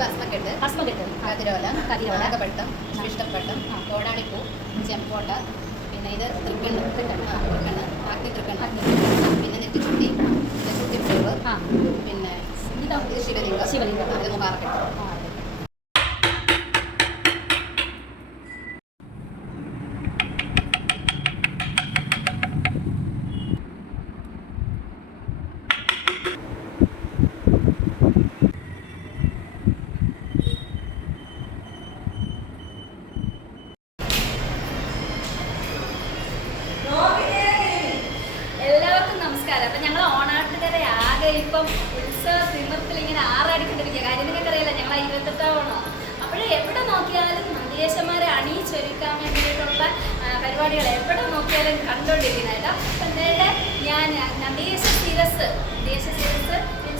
ഭസ്മക്കെട്ട് ഭസ്മക്കെട്ട് കതിരോല കതിരോല. നാഗപട്ടം ഇഷ്ടപ്പെട്ടം. കോടാളിപ്പൂ ചെമ്പോട്ട പിന്നെ ഇത് തൃക്കണ്ണ് തൃക്കണ്ണ്. തൃക്കണ്ണ് അഗ്നി തൃക്കണ്ണ് അഗ്നി. പിന്നെ നെറ്റിച്ചുട്ടി ഇത് ചുട്ടിപ്പൂവ് പിന്നെ ഇതോ ശിവലിംഗം ശിവലിംഗം. അതെ. എല്ലാവർക്കും ഉത്സവ തിമിർത്തിൽ ഇങ്ങനെ ആറാടിക്കൊണ്ടിരിക്കുക. കാര്യം നിങ്ങൾക്ക് അറിയില്ല ഞങ്ങൾ ഇരുപത്തെട്ടാം ഓണം അപ്പോഴേ എവിടെ നോക്കിയാലും നന്ദിയേശന്മാരെ അണിയിച്ചൊരുക്കാൻ വേണ്ടിയിട്ടുള്ള ആ, പരിപാടികൾ എവിടെ നോക്കിയാലും കണ്ടുകൊണ്ടിരിക്കുന്നത് കേട്ടോ. ഞാൻ നന്ദിയേശ ശിരസ്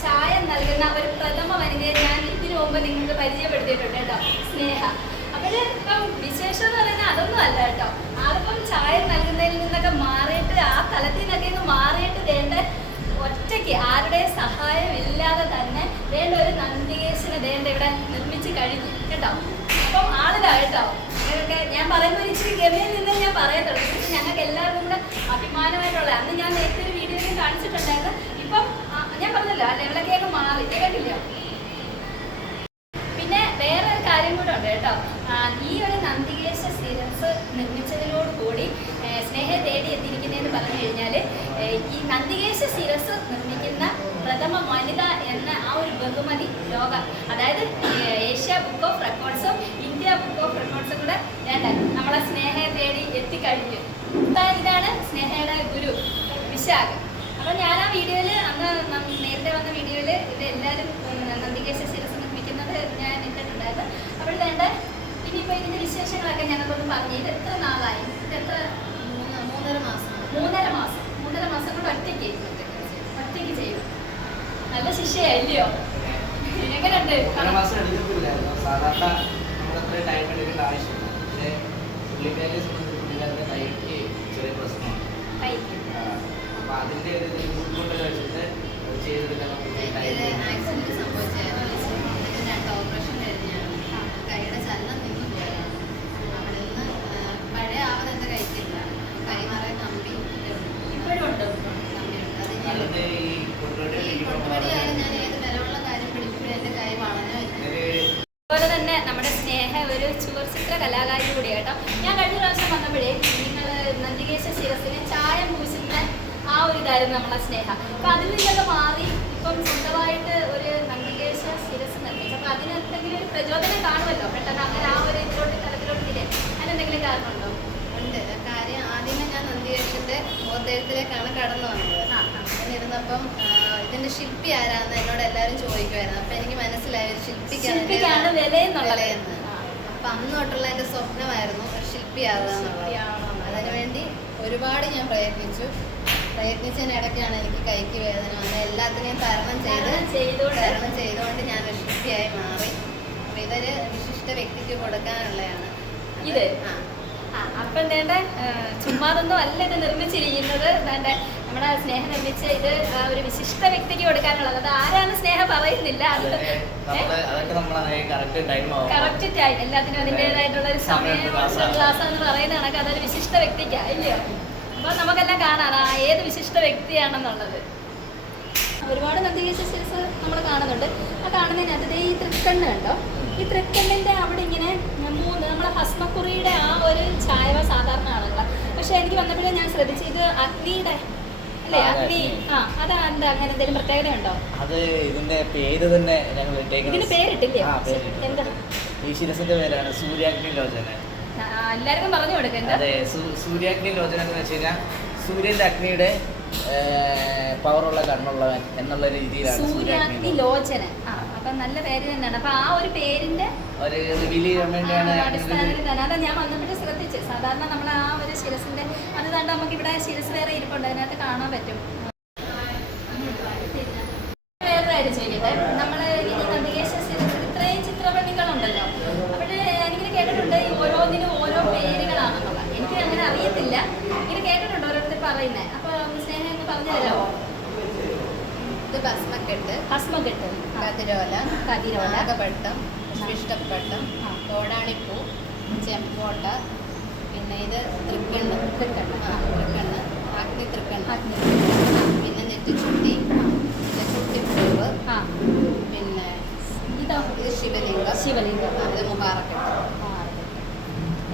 ചായ നൽകുന്ന ഒരു പ്രഥമ വനിതയെ ഞാൻ ഇതിനു മുമ്പ് നിങ്ങൾക്ക് കേട്ടോ സ്നേഹ. അപ്പോഴേ ഇപ്പം വിശേഷം എന്ന് പറയുന്നത് അതൊന്നും അല്ല കേട്ടോ. ആളിപ്പം ചായ നൽകുന്നതിൽ നിന്നൊക്കെ മാറിയിട്ട് ആ തലത്തിൽ നിന്നൊക്കെ മാറിയിട്ട് വേണ്ട ആരുടെ സഹായം ഇല്ലാതെ തന്നെ വേണ്ട ഒരു നന്ദികേശന വേണ്ട ഇവിടെ നിർമ്മിച്ച് കഴിഞ്ഞു കേട്ടോ? അപ്പം ആളിലായിട്ടോ ഇങ്ങനെയൊക്കെ ഞാൻ പറയുമ്പോൾ ഇച്ചിരി ഗമയിൽ നിന്ന് ഞാൻ പറയത്തുള്ളൂ. പക്ഷേ ഞങ്ങൾക്ക് എല്ലാവർക്കും കൂടെ അഭിമാനമായിട്ടുള്ള അന്ന് ഞാൻ നേരത്തെ ഒരു വീഡിയോയിലും കാണിച്ചിട്ടുണ്ടായിരുന്നു. ഇപ്പം ഞാൻ പറഞ്ഞല്ലോ ആ ലെവലൊക്കെ അങ്ങ് മാറി കേട്ടില്ല പിന്നെ വേറെ ഒരു കാര്യം കൂടെ ഉണ്ട് കേട്ടോ. ഈ ഒരു നന്ദികേശ ശിരസ് നിർമ്മിച്ചതിനോട് കൂടി സ്നേഹം തേടി എത്തിയിരിക്കുന്നതെന്ന് പറഞ്ഞു കഴിഞ്ഞാൽ ഈ നന്ദികേശ ശിരസ് നിർമ്മിക്കുന്ന പ്രഥമ വനിത എന്ന ആ ഒരു ബഹുമതി ലോക. അതായത് ഏഷ്യ ബുക്ക് ഓഫ് റെക്കോർഡ്സും ഇന്ത്യ ബുക്ക് ഓഫ് റെക്കോർഡ്സും കൂടെ വേണ്ട നമ്മളെ സ്നേഹയെ തേടി എത്തിക്കഴിഞ്ഞു. ഇതാണ് സ്നേഹയുടെ ഗുരു വിശാഖ്. അപ്പൊ ഞാൻ ആ വീഡിയോയിൽ അന്ന് നേരത്തെ വന്ന വീഡിയോയിൽ ഇത് എല്ലാവരും നന്ദികേശ ശിരസ് നിർമ്മിക്കുന്നത് ഞാൻ ഇട്ടിട്ടുണ്ടായിരുന്നു. അപ്പോൾ വേണ്ട ഇനിയിപ്പോൾ ഇതിന്റെ വിശേഷങ്ങളൊക്കെ ഞാനതൊന്ന് പറഞ്ഞു ഇത് എത്ര നാളായി? ഇത് എത്ര മൂന്നര മാസം മൂന്നര മാസം കൊണ്ട് ഒറ്റയ്ക്ക് ഒറ്റയ്ക്ക് ചെയ്യും നല്ല ശിക്ഷയായില്ലയോ? എങ്ങനെയുണ്ട്? സാധാരണ നമ്മളത്ര ടൈം എടുക്കേണ്ട ആവശ്യമില്ല. പക്ഷേ പുള്ളിക്കാരെ സംബന്ധിച്ച് പുള്ളിക്കാരുടെ കൈക്ക് ചെറിയ പ്രശ്നമാണ്. അപ്പോൾ അതിന്റെ ഒരു ഇത് ഉൾക്കൊണ്ട് വെച്ചിട്ട് അത് ചെയ്തെടുക്കാൻ നമുക്ക് ടൈം ഇത് ആക്സിഡന്റ് സംഭവിച്ചായിരുന്നു എന്നിട്ട് രണ്ട് ഓപ്പറേഷൻ കഴിഞ്ഞാണ് കൈയുടെ ചലനം നിന്ന് പോയതാണ് അവിടെ നിന്ന് ആ, പഴയ ആവത് എന്റെ കൈക്കില്ല കൈ നിറയെ കമ്പി ഒക്കെ ഉണ്ട്. ഇപ്പോഴും ഉണ്ട് കമ്പിയുണ്ട് അത് ഞാൻ അതിന്റെ ഈ കൊണ്ടുപോയി ഈ കൊട്ടുപടിയായാലും ഞാൻ ഏത് ബലമുള്ള കാര്യം പിടിക്കുമ്പോഴും എന്റെ കൈ വളഞ്ഞു ഒരു അതുപോലെ തന്നെ നമ്മുടെ സ്നേഹ ഒരു ചുവർചിത്ര കലാകാരി കൂടി കേട്ടോ ഞാൻ കഴിഞ്ഞ പ്രാവശ്യം വന്നപ്പോഴേ നിങ്ങൾ നന്ദികേശ ശിരസിനെ ചായം പൂശുന്ന ആ ഒരു ഇതായിരുന്നു നമ്മളെ സ്നേഹ. അപ്പൊ അതിൽ നിന്നൊക്കെ മാറി ഇപ്പം സ്വന്തമായിട്ട് ഒരു നന്ദികേശ ശിരസ് നിർമ്മിച്ചു. അപ്പൊ അതിന് എന്തെങ്കിലും ഒരു പ്രചോദനം കാണുമല്ലോ? പെട്ടെന്ന് അങ്ങനെ ആ ഒരു ഇതിലോട്ട് തലത്തിലോട്ട് ഇല്ലേ അതിനെന്തെങ്കിലും കാരണമുണ്ടോ ഉണ്ട്. കാര്യം ആദ്യമേ ഞാൻ നന്ദികേശന്റെ ബോധെഴുത്തിലേക്കാണ് കടന്നു വന്നത്. ഇരുന്നപ്പം ഇതിന്റെ ശില്പി ആരാന്ന് എന്നോട് എല്ലാവരും ചോദിക്കുമായിരുന്നു അപ്പൊ എനിക്ക് മനസ്സിലായി ഒരു ശില്പിക്കാണ് ശില്പിക്കാണ് വില വിലയെന്ന്. അപ്പൊ അന്ന് തൊട്ടുള്ള എന്റെ സ്വപ്നമായിരുന്നു ഒരു ശില്പിയാവുക എന്നുള്ളത്. അതിനുവേണ്ടി ഒരുപാട് ഞാൻ പ്രയത്നിച്ചു. പ്രയത്നിച്ചതിനിടയ്ക്കാണ് എനിക്ക് കൈക്ക് വേദന വന്നത്. എല്ലാത്തിനെയും തരണം ചെയ്ത് തരണം ചെയ്തുകൊണ്ട്. തരണം ചെയ്തുകൊണ്ട് ഞാൻ വിശിഷ്ടിയായി മാറി. അപ്പൊ ഇതൊരു വിശിഷ്ട വ്യക്തിക്ക് കൊടുക്കാനുള്ളതാണ്. ഇത്? ആ. അപ്പം എന്തേണ്ട ചുമ്മാതൊന്നും അല്ല ഇത് നിർമ്മിച്ചിരിക്കുന്നത്. എന്താണ്ട് നമ്മുടെ സ്നേഹം നിർമ്മിച്ച ഇത് ഒരു വിശിഷ്ട വ്യക്തിക്ക് കൊടുക്കാനുള്ളത്. അത് ആരാണ് സ്നേഹം പറയുന്നില്ല. അത് കറക്റ്റ് ടൈം എല്ലാത്തിനും അതിന്റെതായിട്ടുള്ള ഒരു സമയം സമയം ക്ലാസ് എന്ന് പറയുന്ന കണക്ക് അതൊരു വിശിഷ്ട വ്യക്തിക്കാ ഇല്ലയോ അപ്പൊ നമുക്കെല്ലാം ആ ഏത് വിശിഷ്ട വ്യക്തിയാണെന്നുള്ളത്. ഒരുപാട് നന്ദി ശിരസ് നമ്മൾ കാണുന്നുണ്ട്. ആ കാണുന്നതിനകത്ത് ഈ തൃക്കണ്ണ് കണ്ടോ? ഈ തൃക്കണ്ണിന്റെ അവിടെ ഇങ്ങനെ മൂന്ന് നമ്മളെ ഭസ്മക്കുറിയുടെ ആ ഒരു ചായവ സാധാരണ ആണല്ലോ പക്ഷെ എനിക്ക് വന്നപ്പോഴേ ഞാൻ ശ്രദ്ധിച്ചു ഇത് അഗ്നിയുടെ അല്ലേ? അഗ്നി. ആ അതാ എന്താ അങ്ങനെ എന്തെങ്കിലും പ്രത്യേകത ഉണ്ടോ? അത് ഇതിന്റെ പേര് തന്നെ ഞങ്ങൾ പേരിട്ടില്ലേ? എന്താ? ഈ ശിരസിന്റെ പേരാണ് സൂര്യാഗ്നി ലോചന എല്ലാവർക്കും പറഞ്ഞു കൊടുക്കുക എന്താ? അതെ സൂര്യാഗ്നി ലോചന എന്ന് വെച്ച് കഴിഞ്ഞാൽ സൂര്യന്റെ അഗ്നിയുടെ പവറുള്ള കണ്ണുള്ളവൻ എന്നുള്ള രീതിയിലാണ് സൂര്യാഗ്നി ലോചന. അപ്പൊ നല്ല പേര് തന്നെയാണ്. അപ്പൊ ആ ഒരു പേരിന്റെ ഒരു വേണ്ടിയാണ് അതാ ഞാൻ വന്നപ്പോഴും ശ്രദ്ധിച്ച്. സാധാരണ നമ്മൾ ആ ഒരു ശിരസിന്റെ അത് കണ്ട് നമുക്ക് ഇവിടെ ശിരസ് വേറെ ഇരിപ്പുണ്ട്. അതിനകത്ത് കാണാൻ പറ്റും. വേറെ കാര്യം ചോദിക്കട്ടെ നമ്മൾ ഈ നന്ദികേശ ശിരസിൽ ഇത്രയും ചിത്രപ്പണികളുണ്ടല്ലോ അപ്പോഴേ ഞാനിങ്ങനെ കേട്ടിട്ടുണ്ട് ഈ ഓരോന്നിനും ഓരോ പേരുകളാണെന്നുള്ളത് എനിക്ക് അങ്ങനെ അറിയത്തില്ല ഇങ്ങനെ കേട്ടിട്ടുണ്ട് ഓരോരുത്തർ പറയുന്നത് അപ്പൊ സ്നേഹം എന്ന് പറഞ്ഞു തരാമോ ഇത് ഭസ്മക്കെട്ട് ഭസ്മകെട്ട് ആ. കതിരോല കതിരോല. നാഗപട്ടം പുഷ്പിഷ്ടപ്പട്ടം ആ. തോടാണിപ്പൂ ചെമ്പോട്ട പിന്നെ ഇത് തൃക്കണ്ണ് തൃക്കണ്ണ്. ആ, തൃക്കണ്ണ് അഗ്നി തൃക്കണ്ണ് അഗ്നി. പിന്നെ നെറ്റിച്ചുട്ടി പിന്നെ ചുട്ടിപ്പൂവ് പിന്നെ ഇതോ ഇത് ശിവലിംഗം ശിവലിംഗം. അത് മുബാറക്കെട്ട്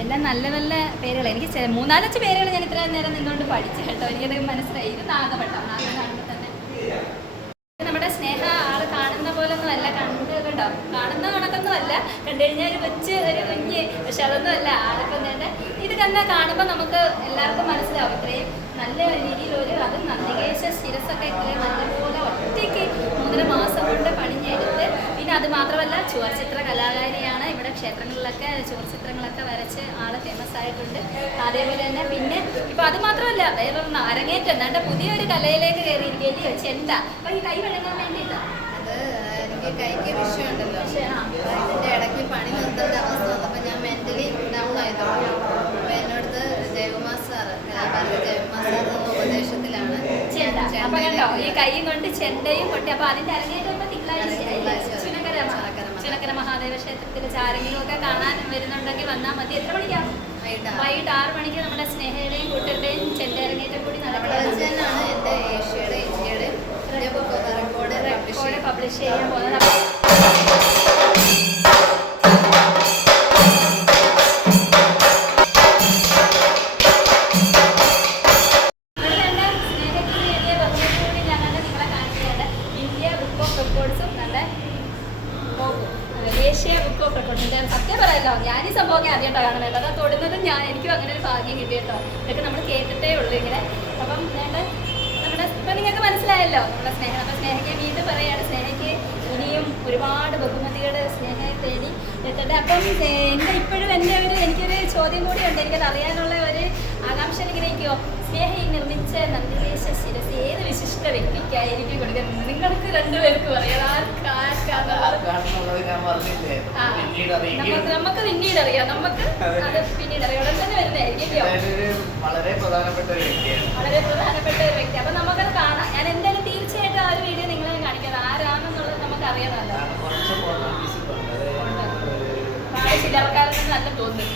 എല്ലാം നല്ല നല്ല പേരുകൾ എനിക്ക് മൂന്നാലഞ്ച് പേരുകൾ ഞാൻ ഇത്രയും നേരം നിന്നുകൊണ്ട് പഠിച്ചു കേട്ടോ എനിക്കത് മനസ്സിലായി ഇത് നാഗപട്ടം നാഗം കാണുമ്പോൾ തന്നെ ഇത് നമ്മുടെ സ്നേഹ ആൾ കാണുന്ന പോലൊന്നും അല്ല കണ്ട് കേട്ടോ കാണുന്ന കണക്കൊന്നും അല്ല കണ്ടു കഴിഞ്ഞാൽ ഒരു കൊച്ച് ഒരു പക്ഷെ തന്നെ ആളിപ്പം നേട്ടെ ഇത് തന്നെ കാണുമ്പോൾ നമുക്ക് എല്ലാവർക്കും മനസ്സിലാവും. ഇത്രയും നല്ല രീതിയിൽ ഒരു അത് നന്ദികേശ ശിരസൊക്കെ ഇത്രയും നല്ലപോലെ ഒറ്റയ്ക്ക് മൂന്നര മാസം കൊണ്ട് പണിഞ്ഞെടുത്ത് പിന്നെ അത് മാത്രമല്ല ചുവർചിത്ര കലാകാരിയാണ്. ഇവിടെ ക്ഷേത്രങ്ങളിലൊക്കെ ചുവർചിത്രങ്ങളൊക്കെ വരച്ച് ആൾ ഫേമസ് ആയിട്ടുണ്ട്. അതേപോലെ തന്നെ പിന്നെ ഇപ്പൊ അത് മാത്രമല്ല വേറെ അരങ്ങേറ്റം എന്താണ്ട് പുതിയൊരു കലയിലേക്ക് കയറിയിരിക്കുകയല്ലേ? ചെണ്ട അപ്പൊ ഈ കൈ വഴങ്ങാൻ വേണ്ടിയിട്ടാ? അത് എനിക്ക് കൈക്ക് വിഷയമുണ്ടല്ലോ. വിഷയം, ആ. ഇടയ്ക്ക് പണി നിർത്തേണ്ട അവസ്ഥ വന്നപ്പോൾ ഞാൻ മെന്റലി ഡൗൺ ആയി തുടങ്ങി അപ്പൊ എന്നോടത്ത് ജയകുമാർ സാർ കലാകാരൻ സാർ എന്ന ഉപദേശത്തിലാണ് ചെണ്ട. അപ്പൊ കണ്ടോ? ഈ കൈയും കൊണ്ട് ചെണ്ടയും കൊട്ടി അപ്പൊ അതിന്റെ അരങ്ങേറ്റം തിങ്കളാഴ്ച. ചുനക്കര ചുനക്കര മഹാദേവ ക്ഷേത്രത്തിലെ ആരെങ്കിലും ഒക്കെ കാണാൻ വരുന്നുണ്ടെങ്കിൽ വന്നാൽ മതി. എത്ര മണിക്കാണ് വൈകിട്ട് ആറ്. മണിക്ക് നമ്മുടെ സ്നേഹയുടെയും കൂട്ടരുടെയും ചെണ്ട അരങ്ങേറ്റം കൂടി നടക്കുന്നത് ഞാൻ ഈ സംഭവമൊക്കെ ആദ്യമായിട്ടോ കാണുന്നത്. അതാ തൊടുന്നതും ഞാൻ എനിക്കും അങ്ങനെ ഒരു ഭാഗ്യം കിട്ടി കേട്ടോ. ഇതൊക്കെ നമ്മൾ കേട്ടിട്ടേ ഉള്ളൂ ഇങ്ങനെ. അപ്പം വേണ്ട. നമ്മുടെ ഇപ്പം നിങ്ങൾക്ക് മനസ്സിലായല്ലോ നമ്മുടെ സ്നേഹം. അപ്പം സ്നേഹയ്ക്ക് വീണ്ടും പറയാണ് സ്നേഹയ്ക്ക് ഇനിയും ഒരുപാട് ബഹുമതികൾ സ്നേഹയെ തേടി എത്തട്ടെ. അപ്പം എന്റെ ഇപ്പോഴും എന്റെ ഒരു എനിക്കൊരു ചോദ്യം കൂടിയുണ്ട്. എനിക്കത് അറിയാനുള്ള ഒരു ആകാംക്ഷ ഇരിക്കുമോ സ്നേഹ ഈ നിർമ്മിച്ച നന്ദിദേശ ശിരസ് ഏത് വിശിഷ്ട വ്യക്തിക്കായിരിക്കും കൊടുക്കുന്നത്? നിങ്ങൾക്ക് രണ്ടുപേർക്ക് അറിയാം. ആർക്ക് നമുക്ക് പിന്നീട് അറിയാം. നമുക്ക് അത്. പിന്നീട് അറിയാം. ഉടൻ തന്നെ വരുന്നതായിരിക്കും വളരെ പ്രധാനപ്പെട്ട ഒരു വ്യക്തിയാണ്. വളരെ പ്രധാനപ്പെട്ട വ്യക്തി. അപ്പൊ നമുക്കത് കാണാം. ഞാൻ എന്തായാലും തീർച്ചയായിട്ടും ആ ഒരു വീഡിയോ നിങ്ങളെ കാണിക്കാം. ആരാണെന്നുള്ളത് നമുക്ക് അറിയാമല്ലോ ചിലർക്കാരൊന്നും നല്ല തോന്നുന്നു